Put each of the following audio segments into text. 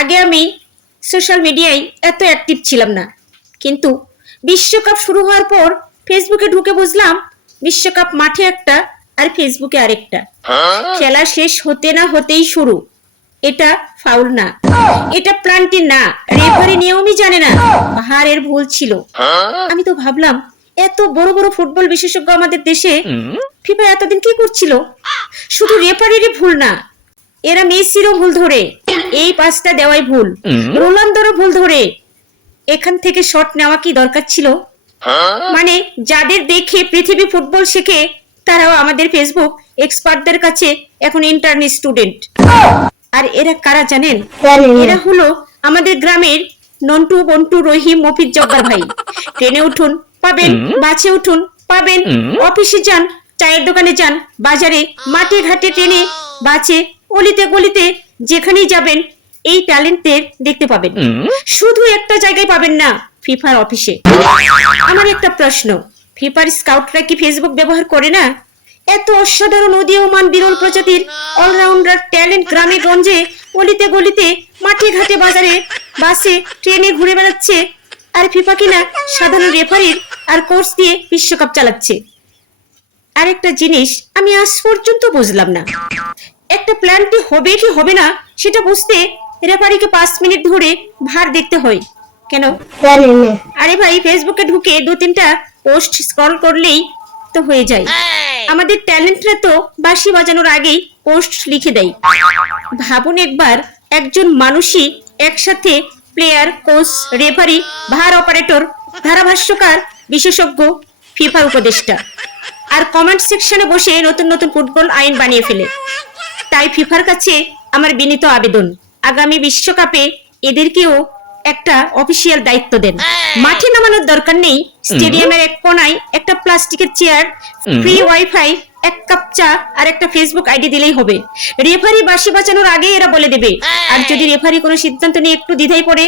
আগে আমি সোশ্যাল মিডিয়ায় এত অ্যাক্টিভ ছিলাম না, কিন্তু বিশ্বকাপ শুরু হওয়ার পর ফেসবুকে ঢুকে বুঝলাম বিশ্বকাপ মাঠে একটা আর ফেসবুকে আরেকটা। খেলা শেষ হতে না হতেই শুরু। এটা ফাউল না, এটা প্লান্টি না, রেফারি নিয়মই জানে না, ভারের ভুল ছিল। আমি তো ভাবলাম এত বড় বড় ফুটবল বিশেষজ্ঞ আমাদের দেশে, ফিফা এতদিন কি করছিল? শুধু রেফারিরই ভুল না, এরা মেসিরও ভুল ধরে, এই পাসটা দেওয়াই ভুল, রোনালদোরও ভুল ধরে। এখান থেকে শট নেওয়া কি দরকার ছিল? মানে যাদের দেখে পৃথিবী ফুটবল শেখে, তারাও আমাদের ফেসবুক এক্সপার্টদের কাছে এখন ইন্টারনেট স্টুডেন্ট। আর এরা কারা জানেন? এরা হলো আমাদের গ্রামের নন্টু, বন্টু, রহিম, মফিজ, জব্বার ভাই। ট্রেনে উঠুন পাবেন, বাসে উঠুন পাবেন, অফিসে যান, চায়ের দোকানে যান, বাজারে, মাঠে ঘাটে, ট্রেনে, বাসে, অলিতে গলিতে, যেখানেই যাবেন এই ট্যালেন্টদের দেখতে পাবেন। শুধু একটা জায়গায় পাবেন না, ফিফার অফিসে। আমার একটা প্রশ্ন, ফিফার স্কাউটরা কি ফেসবুক ব্যবহার করে না? এত অসাধারণ উদীয়মান বিরল প্রজাতির অলরাউন্ডার ট্যালেন্ট গ্রামে গঞ্জে, অলিতে গলিতে, মাঠে ঘাটে, বাজারে, বাসে, ট্রেনে ঘুরে বেড়াচ্ছে, আর ফিফা কিনা সাধারণ রেফারির আর কোর্স দিয়ে বিশ্বকাপ চালাচ্ছে। আরেকটা জিনিস আমি আজ পর্যন্ত বুঝলাম না, একটা প্ল্যানটি হবে কি হবে না সেটা বুঝতে রেফারিকে 5 মিনিট ধরে ভার দেখতে হয় কেন? আরে ভাই, ফেসবুকে ঢুকে 2-3টা পোস্ট স্ক্রল করলেই তো হয়ে যায়। আমাদের ট্যালেন্টরা তো বাঁশি বাজানোর আগেই পোস্ট লিখে দেয়। ভাবুন একবার, একজন মানুষই একসাথে প্লেয়ার, কোচ, রেফারি, ভার অপারেটর, ধারাভাষ্যকার, বিশেষজ্ঞ, ফিফার উপদেষ্টা, আর কমেন্ট সেকশনে বসে নতুন নতুন ফুটবল আইন বানিয়ে ফেলে। তাই ফিফার কাছে আমার বিনীত আবেদন, আগামী বিশ্বকাপে এদেরকেও একটা অফিসিয়াল দায়িত্ব দেন। মাঠে নামানোর দরকার নেই, স্টেডিয়ামের এক কোনায় একটা প্লাস্টিকের চেয়ার, ফ্রি ওয়াইফাই, 1 কাপ চা আর একটা ফেসবুক আইডি দিলেই হবে। রেফারি বাঁশি বাজানোর আগে এরা বলে দেবে। আর যদি রেফারি কোনো সিদ্ধান্ত নিয়ে একটু দ্বিধায় পড়ে,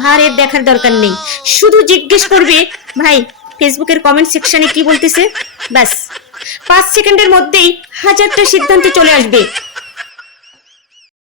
ভারের দেখার দরকার নেই, শুধু জিজ্ঞেস করবে, ভাই ফেসবুকের কমেন্ট সেকশনে কি বলতেছে? ব্যাস 5 সেকেন্ডের মধ্যেই 1000টা সিদ্ধান্ত চলে আসবে।